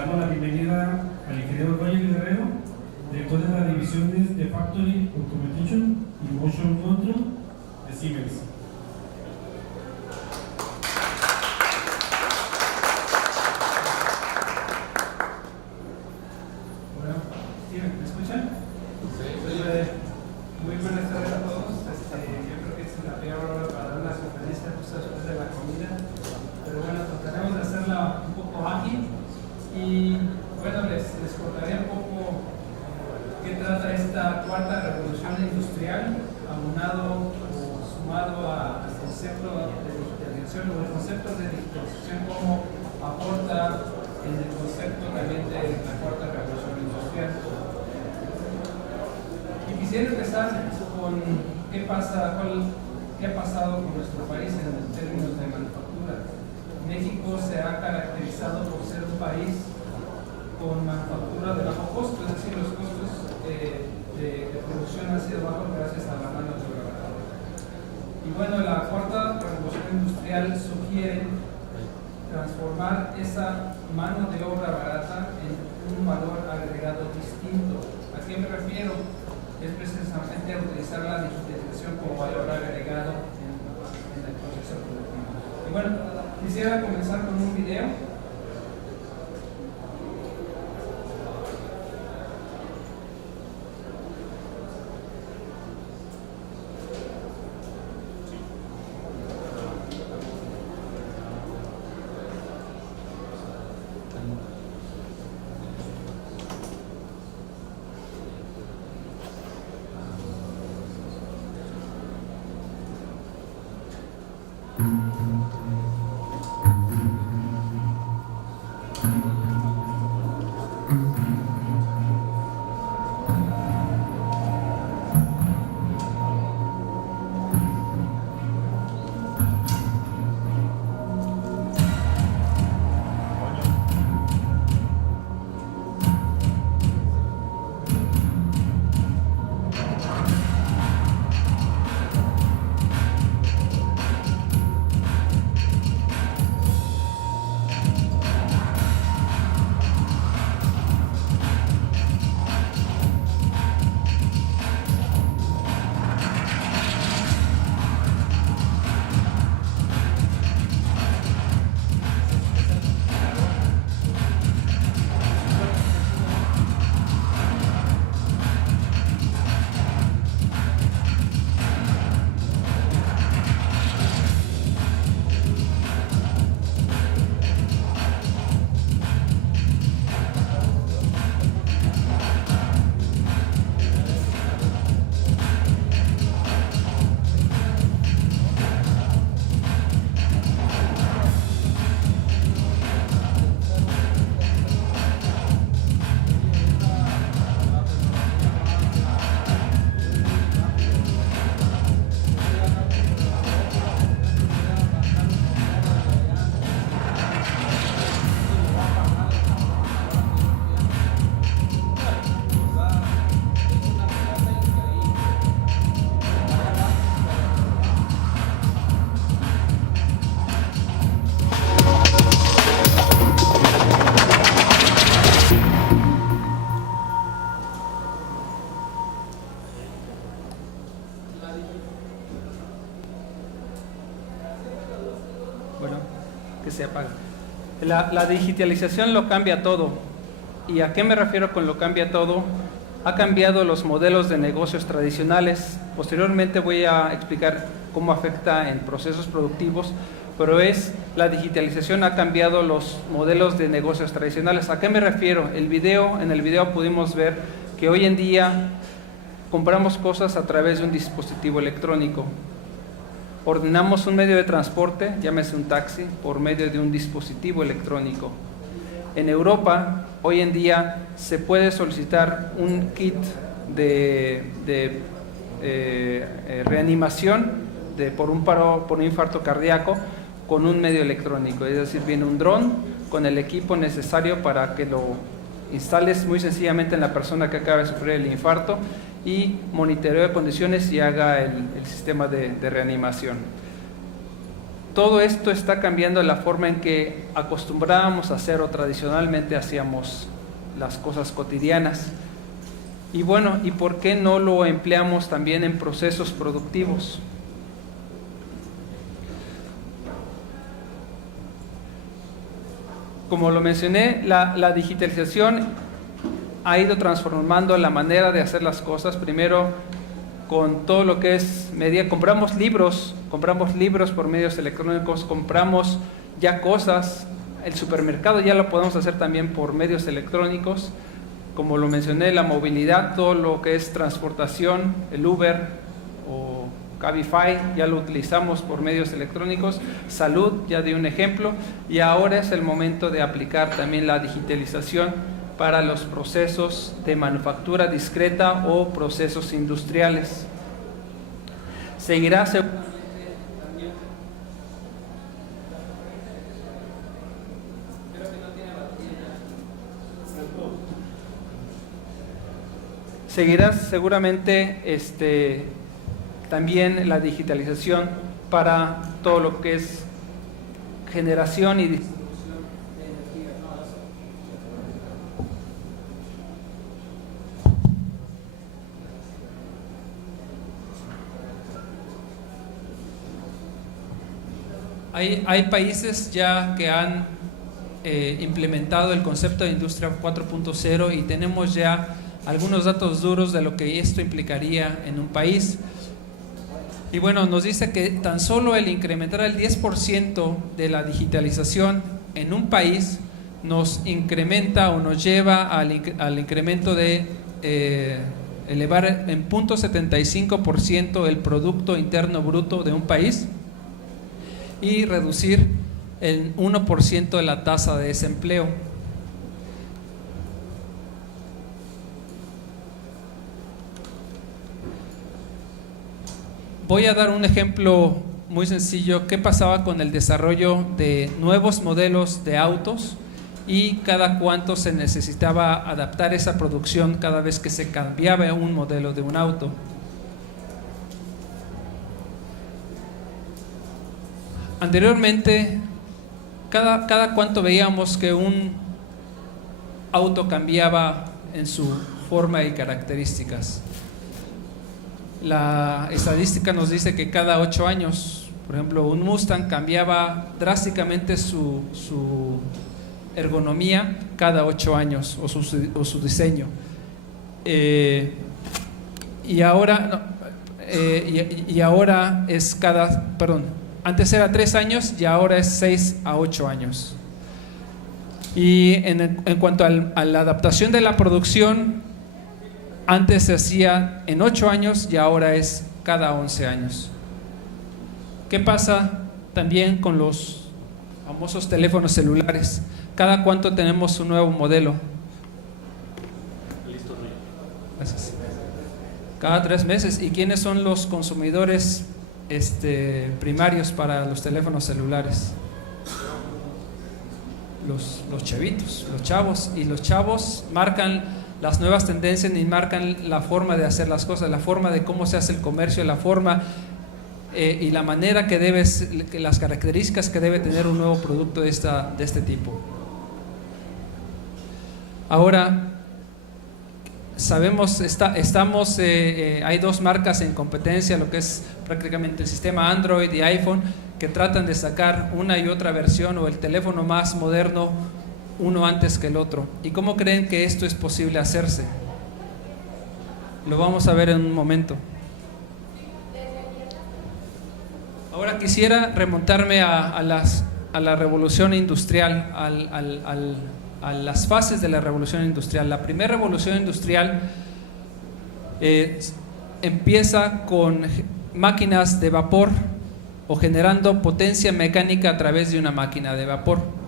damos la bienvenida al ingeniero Roger Guerrero, director de las divisiones de Factory Automation y Motion Control de Siemens. Bueno, Steven, ¿me escuchan? Sí. Muy buenas tardes a todos. Yo creo que es la peor hora para dar una conferencia justo después de la comida, pero bueno, trataremos de hacerla un poco ágil y bueno, les contaré un poco qué trata esta cuarta revolución industrial, aunado o sumado al concepto de digitalización o el concepto de digitalización, cómo aporta en el concepto también de la cuarta revolución industrial. Y quisiera empezar con qué ha pasado con nuestro país en términos de manufactura. México se ha caracterizado por ser un país con manufactura de bajo costo, es decir, los costos de producción han sido bajos gracias a la mano de obra barata. Y bueno, la cuarta revolución industrial sugiere transformar esa mano de obra barata en un valor agregado distinto. ¿A qué me refiero? Es precisamente utilizar la digitalización como valor agregado en el proceso productivo. Y bueno, quisiera comenzar con un video. Se apaga. La digitalización lo cambia todo. ¿Y a qué me refiero con lo cambia todo? Ha cambiado los modelos de negocios tradicionales. Posteriormente voy a explicar cómo afecta en procesos productivos, pero la digitalización ha cambiado los modelos de negocios tradicionales. ¿A qué me refiero? En el video pudimos ver que hoy en día compramos cosas a través de un dispositivo electrónico. Ordenamos un medio de transporte, llámese un taxi, por medio de un dispositivo electrónico. En Europa, hoy en día, se puede solicitar un kit de reanimación por un infarto cardíaco con un medio electrónico. Es decir, viene un dron con el equipo necesario para que lo instales muy sencillamente en la persona que acaba de sufrir el infarto y monitoreo de condiciones y haga el sistema de reanimación. todo esto está cambiando la forma en que acostumbrábamos a hacer o tradicionalmente hacíamos las cosas cotidianas. Y bueno, ¿y por qué no lo empleamos también en procesos productivos? Como lo mencioné, la digitalización ha ido transformando la manera de hacer las cosas. Primero, con todo lo que es media, compramos libros por medios electrónicos, compramos ya cosas, el supermercado ya lo podemos hacer también por medios electrónicos. Como lo mencioné, la movilidad, todo lo que es transportación, el Uber o Cabify, ya lo utilizamos por medios electrónicos. Salud, ya di un ejemplo, y ahora es el momento de aplicar también la digitalización para los procesos de manufactura discreta o procesos industriales. Seguirá seguramente también la digitalización para todo lo que es generación y distribución de energía. Hay países ya que han implementado el concepto de industria 4.0 y tenemos ya algunos datos duros de lo que esto implicaría en un país. Y bueno, nos dice que tan solo el incrementar el 10% de la digitalización en un país nos incrementa o nos lleva al incremento de elevar en 0.75% el Producto Interno Bruto de un país y reducir en 1% de la tasa de desempleo. Voy a dar un ejemplo muy sencillo. ¿Qué pasaba con el desarrollo de nuevos modelos de autos y cada cuánto se necesitaba adaptar esa producción cada vez que se cambiaba un modelo de un auto? Anteriormente, cada cuánto veíamos que un auto cambiaba en su forma y características. La estadística nos dice que cada 8 años, por ejemplo, un Mustang cambiaba drásticamente su ergonomía cada 8 años o su diseño. Y ahora es antes era 3 años y ahora es 6 a 8 años. Y en cuanto a la adaptación de la producción, antes se hacía en 8 años y ahora es cada 11 años. ¿Qué pasa también con los famosos teléfonos celulares? ¿Cada cuánto tenemos un nuevo modelo? Listo, Rey. Gracias. Cada 3 meses. ¿Y quiénes son los consumidores primarios para los teléfonos celulares? Los chavitos, los chavos. Y los chavos marcan las nuevas tendencias y marcan la forma de hacer las cosas, la forma de cómo se hace el comercio, la forma y la manera las características que debe tener un nuevo producto de este tipo. Ahora, sabemos, hay 2 marcas en competencia, lo que es prácticamente el sistema Android y iPhone, que tratan de sacar una y otra versión o el teléfono más moderno uno antes que el otro. ¿Y cómo creen que esto es posible hacerse? Lo vamos a ver en un momento. Ahora quisiera remontarme a la revolución industrial, a las fases de la revolución industrial. La primera revolución industrial empieza con máquinas de vapor o generando potencia mecánica a través de una máquina de vapor.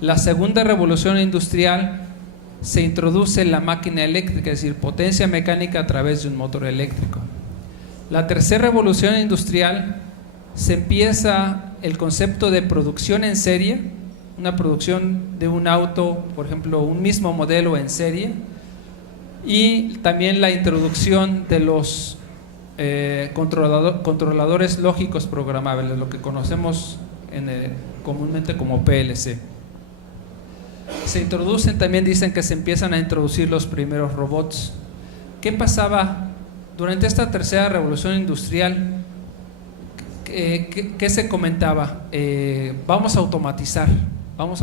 La segunda revolución industrial se introduce la máquina eléctrica, es decir, potencia mecánica a través de un motor eléctrico. La tercera revolución industrial se empieza el concepto de producción en serie, una producción de un auto, por ejemplo, un mismo modelo en serie, y también la introducción de los controladores lógicos programables, lo que conocemos comúnmente como PLC. Se introducen, también dicen que se empiezan a introducir los primeros robots. ¿Qué pasaba durante esta tercera revolución industrial? ¿Qué se comentaba? Vamos a automatizar, vamos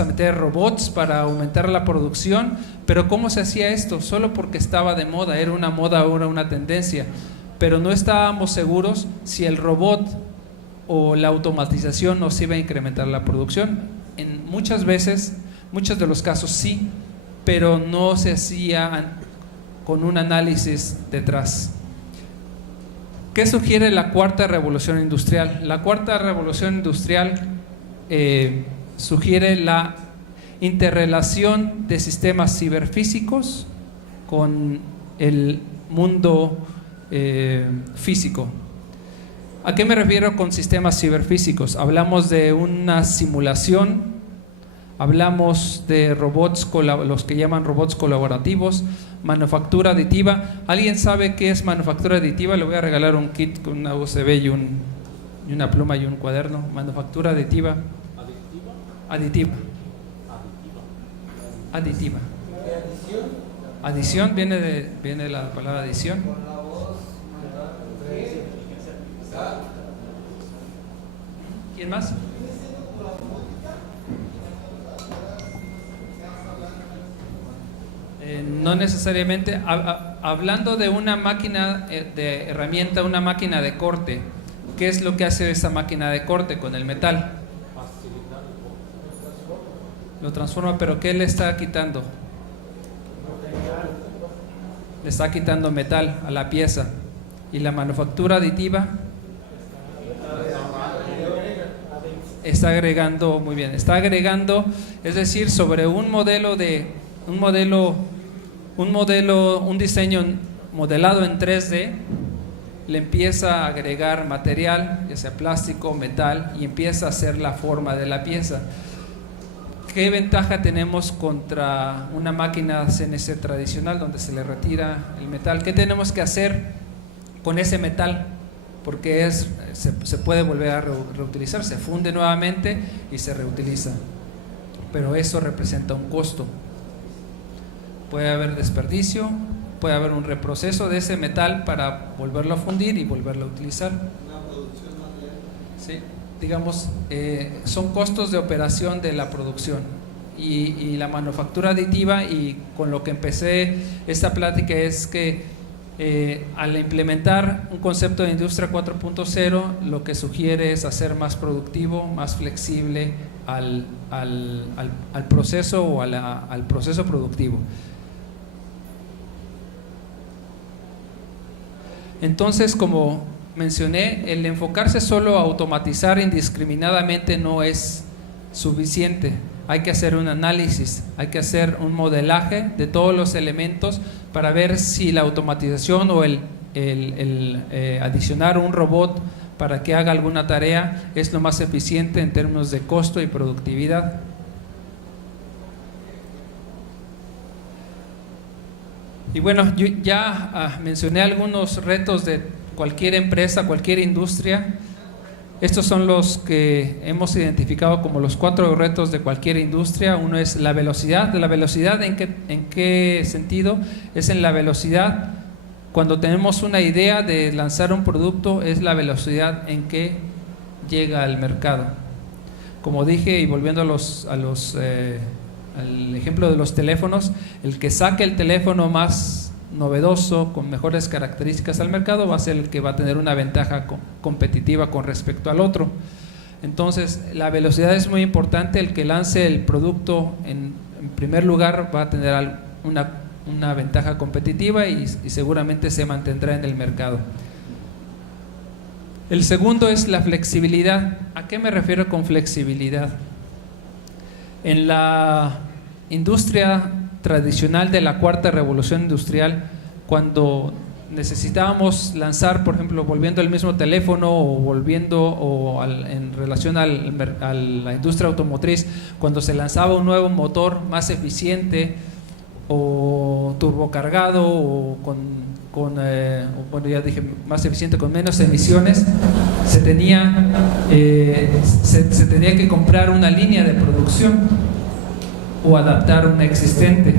a meter robots para aumentar la producción. Pero ¿cómo se hacía esto? Solo porque estaba de moda, era una tendencia, pero no estábamos seguros si el robot o la automatización nos iba a incrementar la producción. Muchos de los casos sí, pero no se hacía con un análisis detrás. ¿Qué sugiere la cuarta revolución industrial? La cuarta revolución industrial sugiere la interrelación de sistemas ciberfísicos con el mundo físico. ¿A qué me refiero con sistemas ciberfísicos? Hablamos de una simulación, hablamos de robots, los que llaman robots colaborativos, manufactura aditiva. ¿Alguien sabe qué es manufactura aditiva? Le voy a regalar un kit con una USB y una pluma y un cuaderno. Manufactura aditiva. ¿Aditiva? Aditiva. Adición viene de la palabra adición. ¿Quién más? No necesariamente. Hablando de una máquina de herramienta, una máquina de corte, ¿qué es lo que hace esa máquina de corte con el metal? Lo transforma, pero ¿qué le está quitando? Le está quitando metal a la pieza. Y la manufactura aditiva está agregando, muy bien, está agregando, es decir, sobre un diseño modelado en 3D, le empieza a agregar material, ya sea plástico, metal, y empieza a hacer la forma de la pieza. ¿Qué ventaja tenemos contra una máquina CNC tradicional donde se le retira el metal? ¿Qué tenemos que hacer con ese metal? Porque se puede volver a reutilizar, se funde nuevamente y se reutiliza. Pero eso representa un costo. Puede haber desperdicio, puede haber un reproceso de ese metal para volverlo a fundir y volverlo a utilizar. Una producción más lenta. Sí. Digamos, son costos de operación de la producción y la manufactura aditiva, y con lo que empecé esta plática es que al implementar un concepto de industria 4.0, lo que sugiere es hacer más productivo, más flexible al proceso o al proceso productivo. Entonces, como mencioné, el enfocarse solo a automatizar indiscriminadamente no es suficiente. Hay que hacer un análisis, hay que hacer un modelaje de todos los elementos para ver si la automatización o el adicionar un robot para que haga alguna tarea es lo más eficiente en términos de costo y productividad. Y bueno, yo ya mencioné algunos retos de cualquier empresa, cualquier industria. Estos son los que hemos identificado como los 4 retos de cualquier industria. Uno es la velocidad. ¿La velocidad en qué sentido? Es en la velocidad. Cuando tenemos una idea de lanzar un producto, es la velocidad en que llega al mercado. Como dije, y volviendo al ejemplo de los teléfonos, el que saque el teléfono más novedoso, con mejores características al mercado, va a ser el que va a tener una ventaja competitiva con respecto al otro. Entonces, la velocidad es muy importante. El que lance el producto en primer lugar va a tener una ventaja competitiva y seguramente se mantendrá en el mercado. El segundo es la flexibilidad. ¿A qué me refiero con flexibilidad? En la industria tradicional de la cuarta revolución industrial, cuando necesitábamos lanzar, por ejemplo, volviendo al mismo teléfono en relación a la industria automotriz, cuando se lanzaba un nuevo motor más eficiente o turbocargado o con bueno, ya dije, más eficiente, con menos emisiones, se tenía que comprar una línea de producción o adaptar una existente.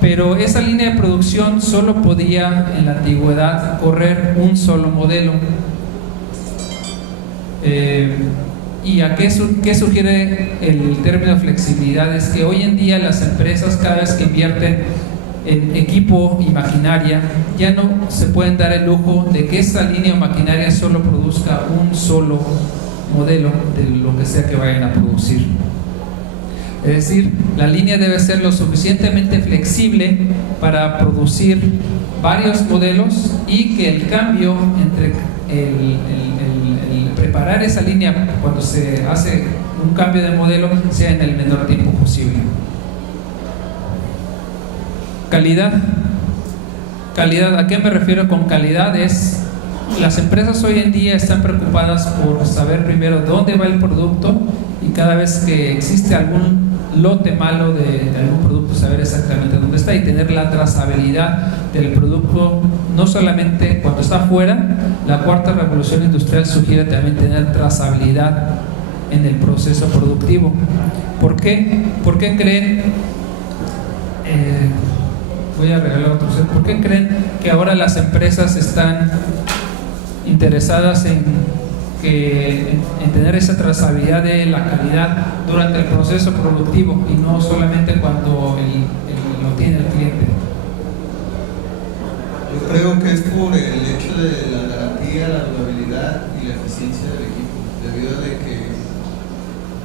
Pero esa línea de producción solo podía en la antigüedad correr un solo modelo. ¿Y a qué sugiere el término flexibilidad? Es que hoy en día las empresas, cada vez que invierten en equipo y maquinaria, ya no se pueden dar el lujo de que esa línea o maquinaria solo produzca un solo modelo de lo que sea que vayan a producir. Es decir, la línea debe ser lo suficientemente flexible para producir varios modelos y que el cambio entre el preparar esa línea cuando se hace un cambio de modelo sea en el menor tiempo posible. Calidad. Calidad, ¿a qué me refiero con calidad? Es, las empresas hoy en día están preocupadas por saber primero dónde va el producto, y cada vez que existe algún lote malo de algún producto, saber exactamente dónde está y tener la trazabilidad del producto, no solamente cuando está afuera. La cuarta revolución industrial sugiere también tener trazabilidad en el proceso productivo. ¿Por qué? ¿Por qué creen? Voy a regalar otro. ¿Por qué creen que ahora las empresas están interesadas en tener esa trazabilidad de la calidad durante el proceso productivo y no solamente cuando lo tiene el cliente? Yo creo que es por el hecho de la garantía, la durabilidad y la eficiencia del equipo, debido a de que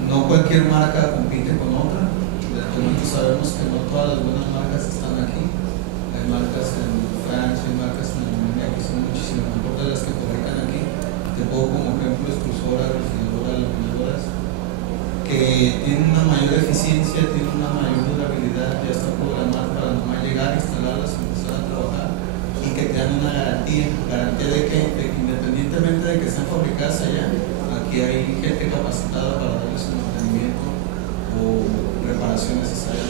no cualquier marca compite con otra. Sabemos que no todas las buenas marcas están aquí. Hay marcas en Francia, hay marcas en Alemania que son muchísimo mejor de las que fabrican aquí. Te pongo como ejemplo extrusoras, refrigeradoras, laminadoras, que tienen una mayor eficiencia, tienen una mayor durabilidad, ya está programada para nomás llegar, instalarlas y empezar a trabajar, y que te dan una garantía de que independientemente de que sean fabricadas allá, aquí hay gente capacitada para darles un mantenimiento o reparación necesaria.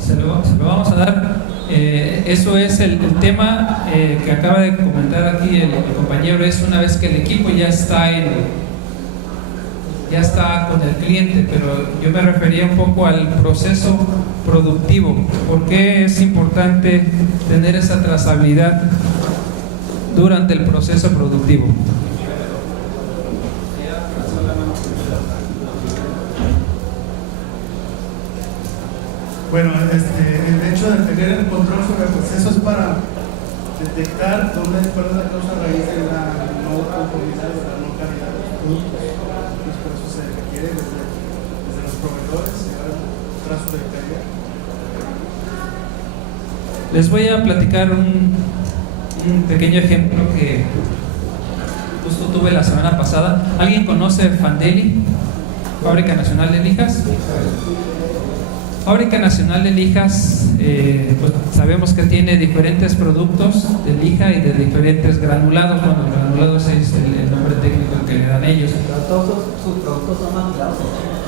Se lo vamos a dar. Eso es el tema que acaba de comentar aquí el compañero. Es una vez que el equipo ya está con el cliente, pero yo me refería un poco al proceso productivo. ¿Por qué es importante tener esa trazabilidad durante el proceso productivo? Bueno, el hecho de tener el control sobre el proceso es para detectar cuál es la causa raíz de la no conformidad o la no calidad de los productos. Y por eso se requiere desde los proveedores llevar el trazo de calidad. Les voy a platicar un pequeño ejemplo que justo tuve la semana pasada. ¿Alguien conoce Fandeli, Fábrica Nacional de Lijas? Fábrica Nacional de Lijas, pues sabemos que tiene diferentes productos de lija y de diferentes granulados. Bueno, granulados es el nombre técnico que le dan ellos. Pero todos sus productos son maquilados en China,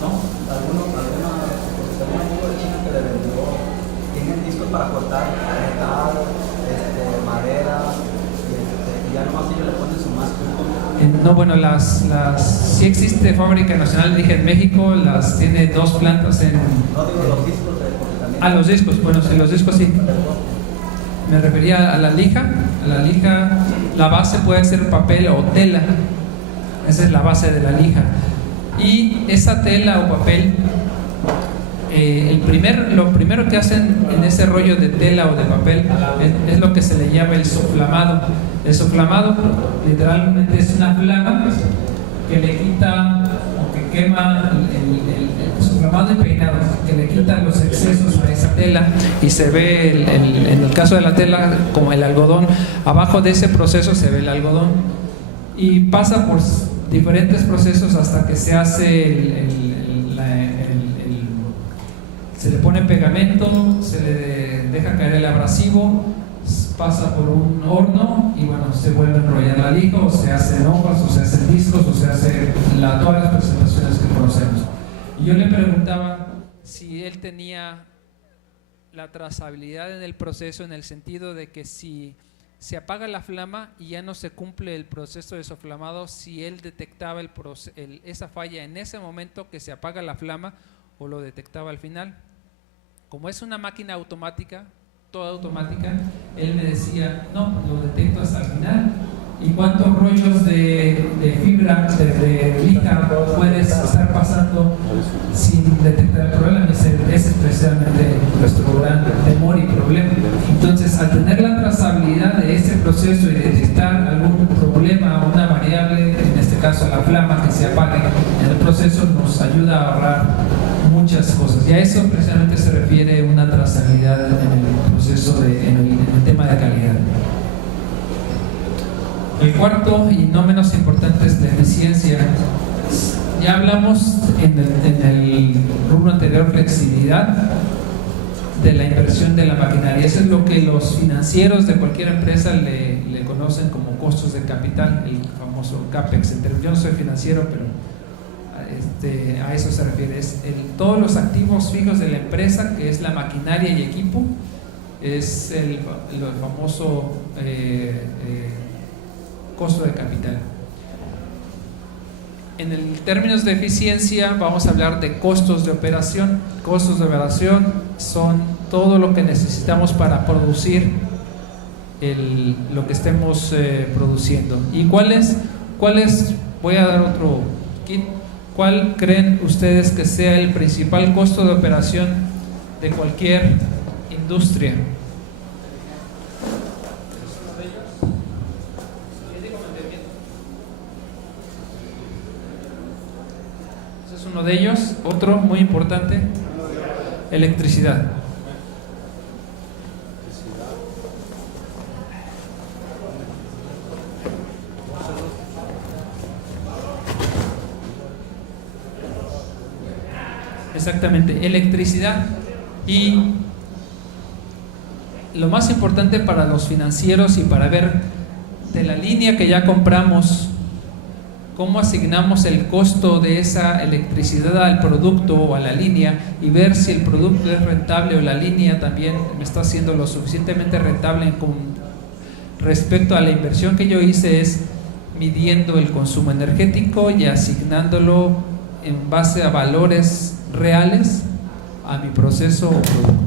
¿no? Algunos, porque tengo un amigo de China que le vendió, tienen discos para cortar metal, madera, y ya nomás ellos le ponen su más punto. No, bueno, sí existe Fábrica Nacional de Lija en México, las tiene 2 plantas en... No digo los discos, porque también... los discos, bueno, sí, los discos sí. Me refería a la lija. La lija, la base puede ser papel o tela. Esa es la base de la lija. Y esa tela o papel, lo primero que hacen en ese rollo de tela o de papel es lo que se le llama el soflamado. El soflamado literalmente es una flama que le quita o que quema el soflamado y peinado, que le quita los excesos a esa tela, y se ve en el caso de la tela como el algodón. Abajo de ese proceso se ve el algodón y pasa por diferentes procesos hasta que se hace se le pone pegamento, se le deja caer el abrasivo, pasa por un horno y bueno, se vuelve a enrollar la lija, o se hacen hojas, o se hacen discos, o se hace todas las presentaciones que conocemos. Y yo le preguntaba si él tenía la trazabilidad en el proceso, en el sentido de que si se apaga la flama y ya no se cumple el proceso de soflamado, si él detectaba esa falla en ese momento que se apaga la flama o lo detectaba al final. Como es una máquina automática, toda automática, él me decía, no, lo detecto hasta el final. ¿Y cuántos rollos de fibra, de lija puedes estar pasando sin detectar el problema? Ese es precisamente nuestro gran temor y problema. Entonces, al tener la trazabilidad de ese proceso y detectar algún problema o una variable, en este caso la flama que se apague en el proceso, nos ayuda a ahorrar muchas cosas. Y a eso precisamente se refiere una trazabilidad en el proceso, en el tema de calidad. El cuarto y no menos importante es la eficiencia. Ya hablamos en el rubro anterior, flexibilidad de la inversión de la maquinaria. Eso es lo que los financieros de cualquier empresa le conocen como costos de capital, el famoso CAPEX. Yo no soy financiero, pero a eso se refiere. Todos los activos fijos de la empresa, que es la maquinaria y equipo, es el famoso costo de capital. En el términos de eficiencia vamos a hablar de costos de operación. Costos de operación son todo lo que necesitamos para producir lo que estemos produciendo. ¿Y cuáles? Voy a dar otro kit. ¿Cuál creen ustedes que sea el principal costo de operación de cualquier industria? Uno de ellos. Otro muy importante, electricidad. Exactamente, electricidad. Y lo más importante para los financieros y para ver de la línea que ya compramos, cómo asignamos el costo de esa electricidad al producto o a la línea, y ver si el producto es rentable o la línea también me está haciendo lo suficientemente rentable con respecto a la inversión que yo hice, es midiendo el consumo energético y asignándolo en base a valores reales a mi proceso o producto.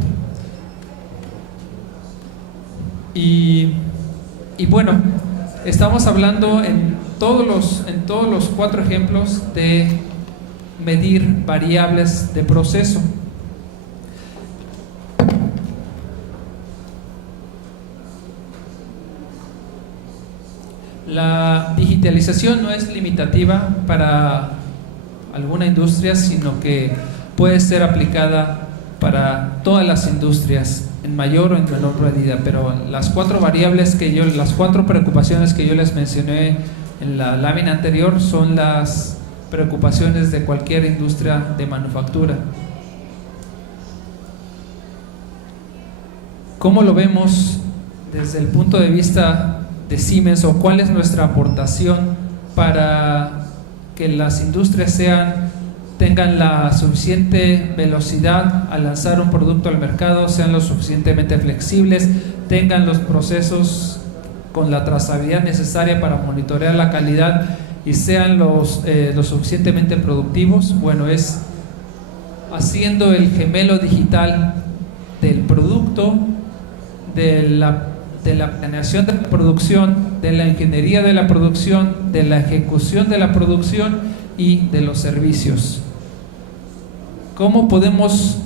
Y bueno, estamos hablando en todos los 4 ejemplos de medir variables de proceso. La digitalización no es limitativa para alguna industria, sino que puede ser aplicada para todas las industrias en mayor o en menor medida, pero las 4 variables las 4 preocupaciones que yo les mencioné en la lámina anterior son las preocupaciones de cualquier industria de manufactura. ¿Cómo lo vemos desde el punto de vista de Siemens, o cuál es nuestra aportación para que las industrias tengan la suficiente velocidad al lanzar un producto al mercado, sean lo suficientemente flexibles, tengan los procesos con la trazabilidad necesaria para monitorear la calidad y sean lo suficientemente productivos? Bueno, es haciendo el gemelo digital del producto, de la planeación de la producción, de la ingeniería de la producción, de la ejecución de la producción y de los servicios. ¿Cómo podemos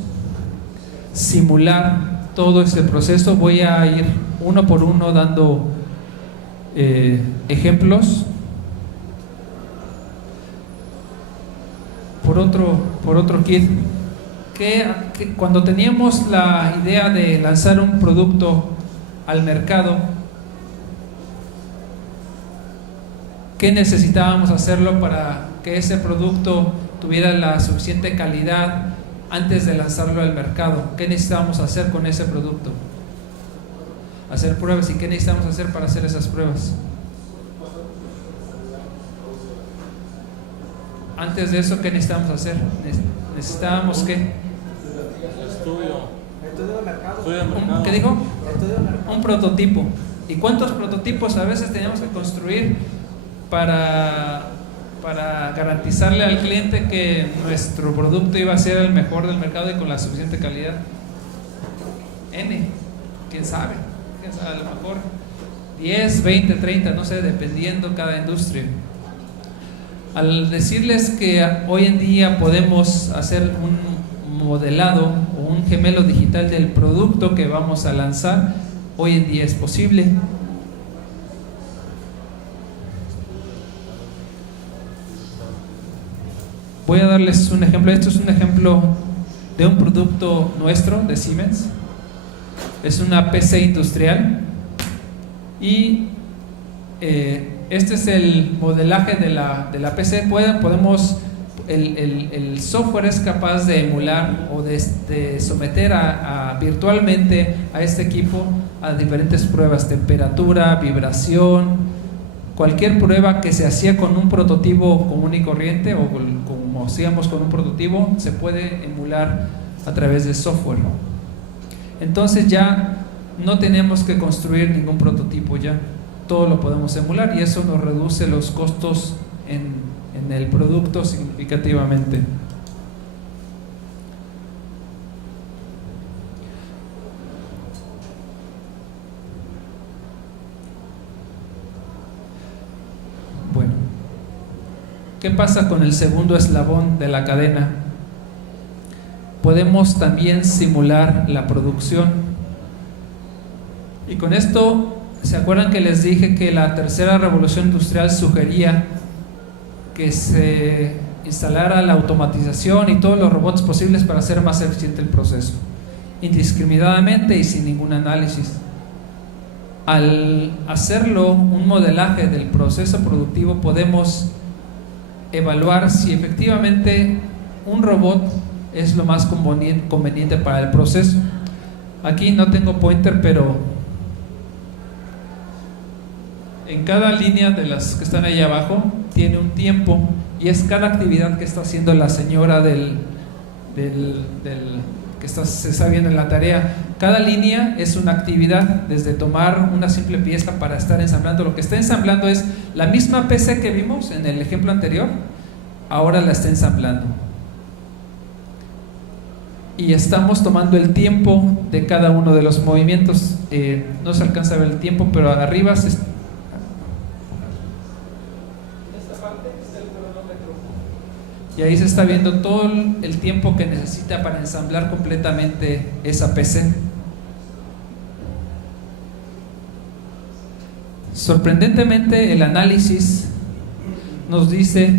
simular todo este proceso? Voy a ir uno por uno dando ejemplos. Por otro kit, que cuando teníamos la idea de lanzar un producto al mercado, ¿qué necesitábamos hacerlo para que ese producto tuviera la suficiente calidad antes de lanzarlo al mercado? ¿Qué necesitábamos hacer con ese producto? Hacer pruebas. ¿Y qué necesitamos hacer para hacer esas pruebas? Antes de eso, ¿qué necesitamos hacer? ¿Necesitábamos qué? Estudio de mercado. ¿Qué dijo? Un prototipo. ¿Y cuántos prototipos a veces teníamos que construir para garantizarle al cliente que nuestro producto iba a ser el mejor del mercado y con la suficiente calidad? ¿Quién sabe? A lo mejor 10, 20, 30, no sé, dependiendo cada industria. Al decirles que hoy en día podemos hacer un modelado o un gemelo digital del producto que vamos a lanzar, hoy en día es posible. Voy a darles un ejemplo. Esto es un ejemplo de un producto nuestro, de Siemens. Es una PC industrial y este es el modelaje de la PC. El software es capaz de emular o de someter virtualmente a este equipo a diferentes pruebas: temperatura, vibración, cualquier prueba que se hacía con un prototipo común y corriente o como hacíamos con un prototipo, se puede emular a través de software. Entonces ya no tenemos que construir ningún prototipo, ya todo lo podemos emular y eso nos reduce los costos en el producto significativamente. Bueno, ¿qué pasa con el segundo eslabón de la cadena? Podemos también simular la producción. Y con esto, ¿se acuerdan que les dije que la tercera revolución industrial sugería que se instalara la automatización y todos los robots posibles para hacer más eficiente el proceso, indiscriminadamente y sin ningún análisis? Al hacerlo un modelaje del proceso productivo, podemos evaluar si efectivamente un robot es lo más conveniente para el proceso. Aquí no tengo pointer, pero en cada línea de las que están ahí abajo tiene un tiempo y es cada actividad que está haciendo la señora que se está viendo en la tarea. Cada línea es una actividad, desde tomar una simple pieza para estar ensamblando. Lo que está ensamblando es la misma PC que vimos en el ejemplo anterior, ahora la está ensamblando. Y estamos tomando el tiempo de cada uno de los movimientos. No se alcanza a ver el tiempo, pero arriba y ahí se está viendo todo el tiempo que necesita para ensamblar completamente esa PC. Sorprendentemente, el análisis nos dice,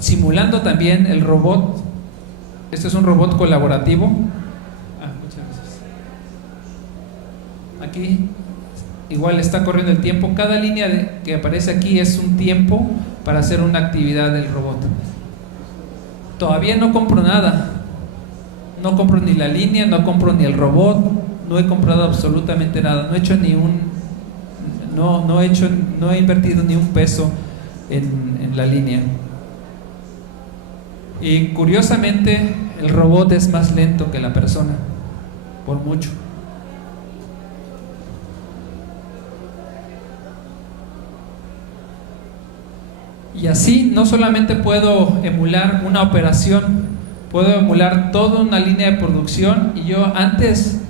simulando también el robot, este es un robot colaborativo. Muchas gracias. Aquí igual está corriendo el tiempo. Cada línea que aparece aquí es un tiempo para hacer una actividad del robot. Todavía no compro nada, no compro ni la línea, no compro ni el robot, no he comprado absolutamente nada, no he hecho no he invertido ni un peso en la línea. Y curiosamente el robot es más lento que la persona, por mucho. Y así no solamente puedo emular una operación, puedo emular toda una línea de producción, y yo, antes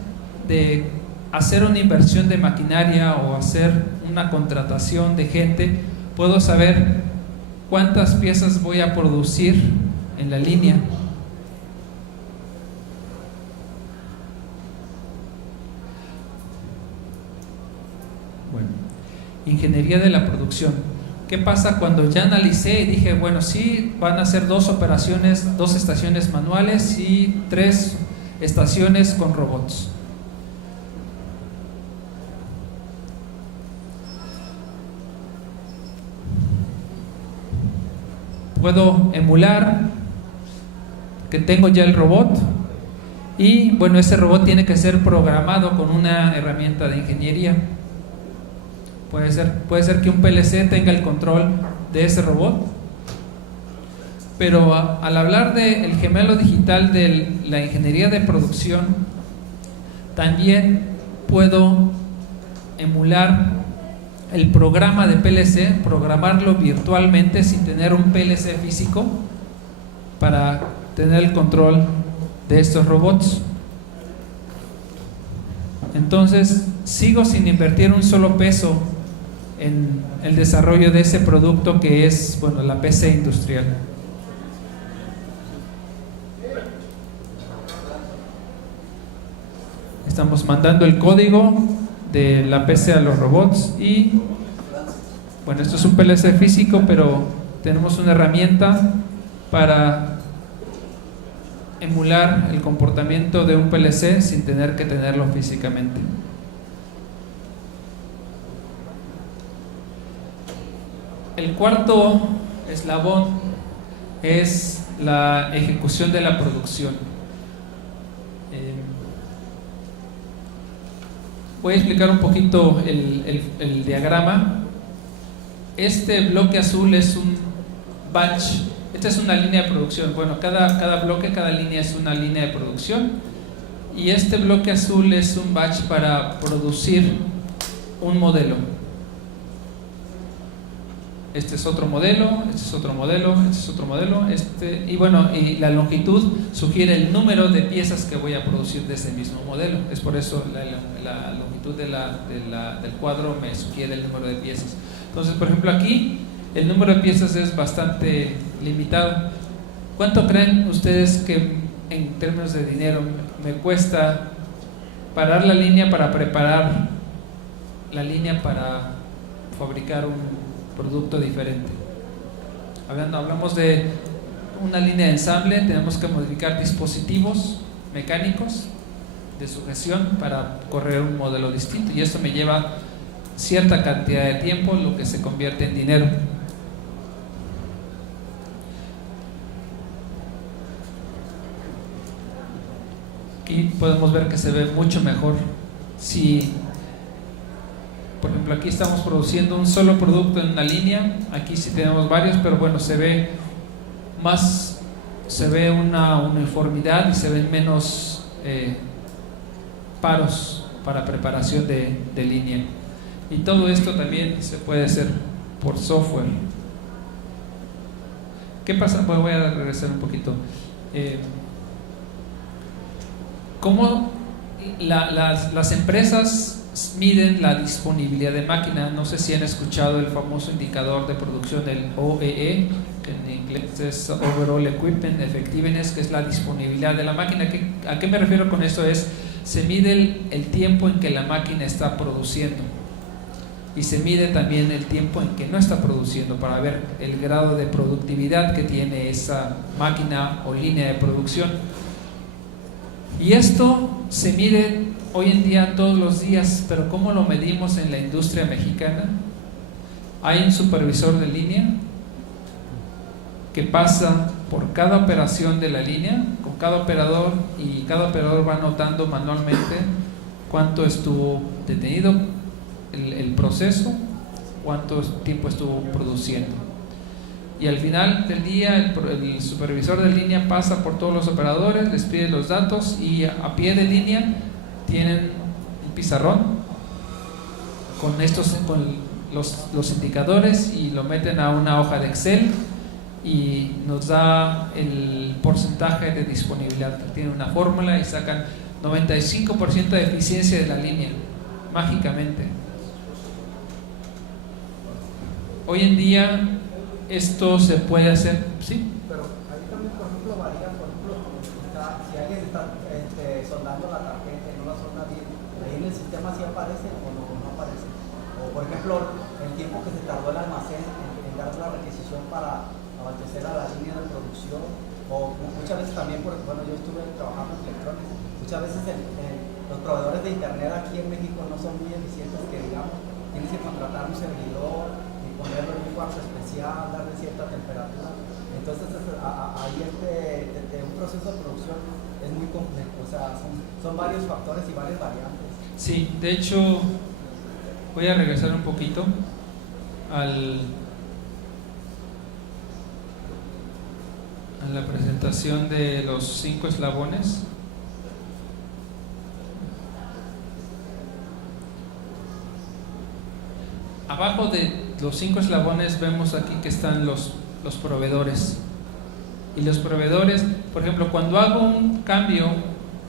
de hacer una inversión de maquinaria o hacer una contratación de gente, puedo saber cuántas piezas voy a producir en la línea. Bueno, ingeniería de la producción. ¿Qué pasa cuando ya analicé y dije, bueno, sí, van a ser 2 operaciones, 2 estaciones manuales y 3 estaciones con robots? Puedo emular que tengo ya el robot y, bueno, ese robot tiene que ser programado con una herramienta de ingeniería. Puede ser que un PLC tenga el control de ese robot, pero al hablar del gemelo digital de la ingeniería de producción, también puedo emular el programa de PLC, programarlo virtualmente sin tener un PLC físico para tener el control de estos robots. Entonces, sigo sin invertir un solo peso en el desarrollo de ese producto que es, bueno, la PC industrial. Estamos mandando el código de la PC a los robots y, bueno, esto es un PLC físico, pero tenemos una herramienta para emular el comportamiento de un PLC sin tener que tenerlo físicamente. El cuarto eslabón es la ejecución de la producción. Voy a explicar un poquito el diagrama. Este bloque azul es un batch. Esta es una línea de producción. Bueno, cada bloque, cada línea es una línea de producción. Y este bloque azul es un batch para producir un modelo. Este es otro modelo, este es otro modelo, este es otro modelo, y bueno, y la longitud sugiere el número de piezas que voy a producir de ese mismo modelo. Es por eso la longitud del cuadro me sugiere el número de piezas. Entonces, por ejemplo, aquí el número de piezas es bastante limitado. ¿Cuánto creen ustedes que en términos de dinero me cuesta parar la línea para preparar la línea para fabricar un producto diferente? Hablamos de una línea de ensamble, tenemos que modificar dispositivos mecánicos de sujeción para correr un modelo distinto, y esto me lleva cierta cantidad de tiempo, lo que se convierte en dinero. Aquí podemos ver que se ve mucho mejor. Si, por ejemplo, aquí estamos produciendo un solo producto en una línea, aquí sí tenemos varios, pero bueno, se ve una uniformidad y se ven menos paros para preparación de línea. Y todo esto también se puede hacer por software. ¿Qué pasa? Pues voy a regresar un poquito. ¿Cómo las empresas miden la disponibilidad de máquina? No sé si han escuchado el famoso indicador de producción, el OEE, que en inglés es Overall Equipment Effectiveness, que es la disponibilidad de la máquina. ¿A qué me refiero con esto? Se mide el tiempo en que la máquina está produciendo, y se mide también el tiempo en que no está produciendo, para ver el grado de productividad que tiene esa máquina o línea de producción. Y esto se mide hoy en día todos los días, pero ¿cómo lo medimos en la industria mexicana? Hay un supervisor de línea que pasa por cada operación de la línea con cada operador, y cada operador va anotando manualmente cuánto estuvo detenido el proceso, cuánto tiempo estuvo produciendo. Y al final del día el supervisor de línea pasa por todos los operadores, les pide los datos, y a pie de línea tienen un pizarrón con los indicadores, y lo meten a una hoja de Excel y nos da el porcentaje de disponibilidad. Tiene una fórmula y sacan 95% de eficiencia de la línea, mágicamente. Hoy en día esto se puede hacer, ¿sí? Pero ahí también, por ejemplo, varía, por ejemplo, si alguien está soldando la tarjeta y no la solda bien, ahí en el sistema sí aparece o no aparece. O por ejemplo, el tiempo que se tardó el almacén en dar la requisición para abastecer a la línea de producción, o muchas veces también, bueno, yo estuve trabajando en electrónica, muchas veces los proveedores de internet aquí en México no son muy eficientes, que digamos, tienes que contratar un servidor y ponerlo en un cuarto especial, darle cierta temperatura. Entonces ahí un proceso de producción es muy complejo, o sea, son varios factores y varias variantes. Sí, de hecho voy a regresar un poquito a la presentación de los 5 eslabones. abajo de los 5 eslabones vemos aquí que están los proveedores. Y los proveedores, por ejemplo, cuando hago un cambio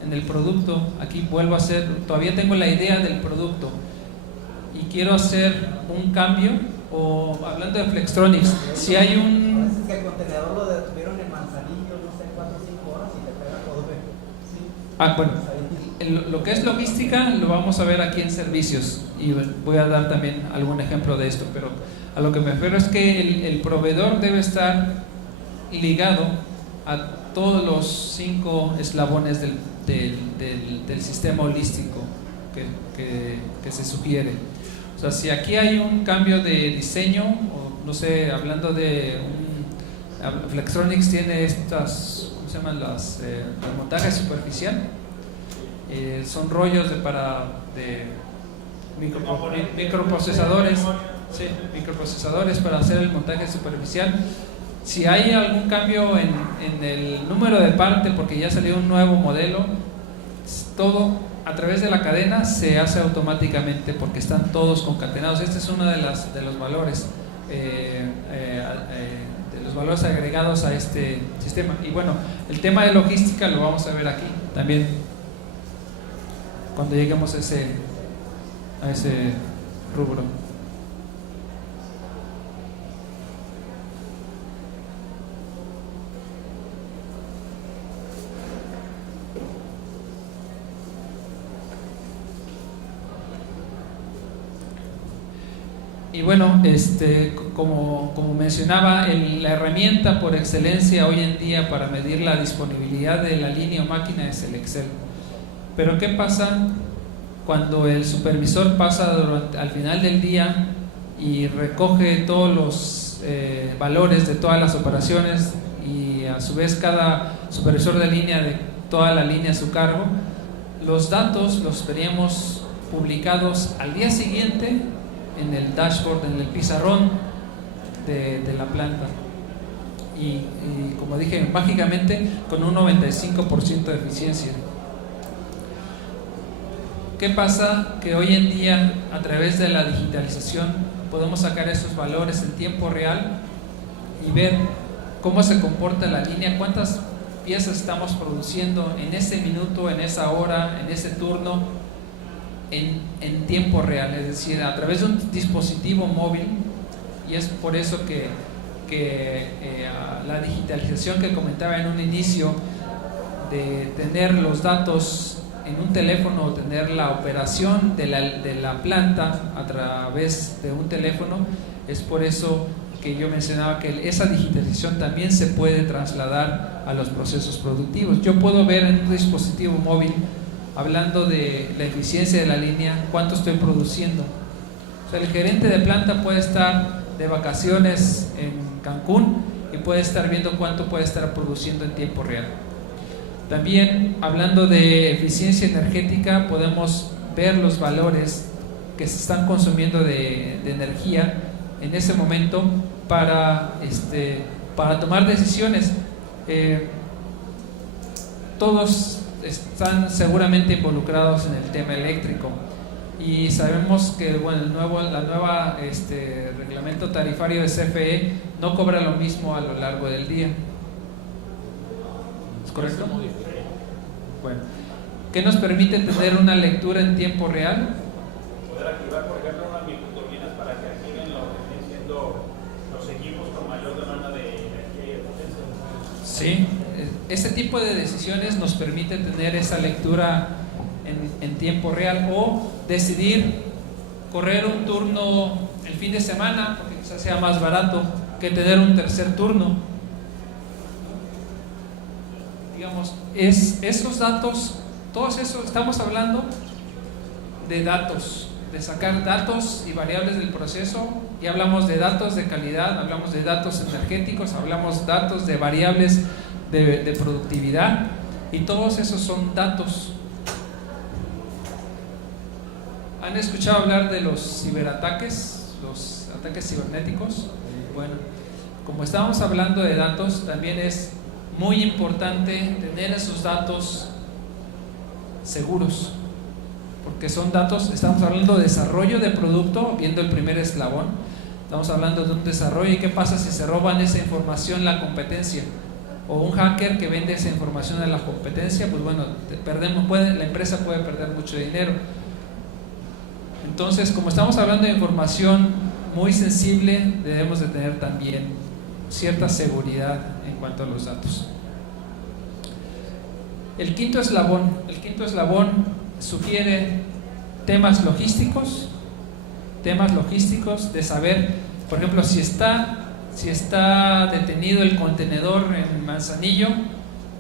en el producto, aquí vuelvo a hacer, todavía tengo la idea del producto y quiero hacer un cambio, o hablando de Flextronics, si hay un... Parece que el contenedor lo detuvieron en Manzanillo, no sé, 4 o 5 horas y te pega todo. Sí. Bueno, lo que es logística lo vamos a ver aquí en servicios y voy a dar también algún ejemplo de esto, pero a lo que me refiero es que el proveedor debe estar ligado a todos los 5 eslabones del sistema holístico que se sugiere. O sea, si aquí hay un cambio de diseño, o no sé, hablando de Flextronics tiene estas, ¿cómo se llaman? El montaje superficial, son rollos de microprocesadores, sí, microprocesadores para hacer el montaje superficial. Si hay algún cambio en el número de parte, porque ya salió un nuevo modelo, todo a través de la cadena se hace automáticamente porque están todos concatenados. Este es uno de los valores agregados a este sistema. Y bueno, el tema de logística lo vamos a ver aquí también cuando lleguemos a ese rubro. Y bueno, como mencionaba, la herramienta por excelencia hoy en día para medir la disponibilidad de la línea o máquina es el Excel. Pero ¿qué pasa cuando el supervisor pasa al final del día y recoge todos los valores de todas las operaciones y a su vez cada supervisor de línea de toda la línea a su cargo? Los datos los veríamos publicados al día siguiente en el dashboard, en el pizarrón de la planta y como dije, mágicamente con un 95% de eficiencia. ¿Qué pasa? Que hoy en día a través de la digitalización podemos sacar esos valores en tiempo real y ver cómo se comporta la línea, cuántas piezas estamos produciendo en ese minuto, en esa hora, en ese turno, en tiempo real, es decir, a través de un dispositivo móvil. Y es por eso que la digitalización que comentaba en un inicio, de tener los datos en un teléfono o tener la operación de la planta a través de un teléfono, es por eso que yo mencionaba que esa digitalización también se puede trasladar a los procesos productivos. Yo puedo ver en un dispositivo móvil, hablando de la eficiencia de la línea, cuánto estoy produciendo. O sea, el gerente de planta puede estar de vacaciones en Cancún y puede estar viendo cuánto puede estar produciendo en tiempo real. También, hablando de eficiencia energética, podemos ver los valores que se están consumiendo de energía en ese momento para tomar decisiones. Todos están seguramente involucrados en el tema eléctrico y sabemos que la nueva reglamento tarifario de CFE no cobra lo mismo a lo largo del día. ¿Es correcto? Bueno, ¿qué nos permite tener una lectura en tiempo real? Poder activar, por ejemplo, unas microturbinas para que activen lo que vienen siendo los equipos con mayor demanda de energía y de potencia. Sí, ese tipo de decisiones nos permite tener esa lectura en tiempo real, o decidir correr un turno el fin de semana porque quizás sea más barato que tener un tercer turno. Digamos, esos datos, todos esos, estamos hablando de datos, de sacar datos y variables del proceso, y hablamos de datos de calidad, hablamos de datos energéticos, hablamos datos de variables de productividad, y todos esos son datos. ¿Han escuchado hablar de los ciberataques, los ataques cibernéticos? Bueno, como estábamos hablando de datos, también es muy importante tener esos datos seguros, porque son datos, estamos hablando de desarrollo de producto, viendo el primer eslabón, estamos hablando de un desarrollo. ¿Y qué pasa si se roban esa información la competencia? O un hacker que vende esa información a la competencia, pues bueno, la empresa puede perder mucho dinero. Entonces, como estamos hablando de información muy sensible, debemos de tener también cierta seguridad en cuanto a los datos. El quinto eslabón sugiere temas logísticos de saber, por ejemplo, si está detenido el contenedor en Manzanillo,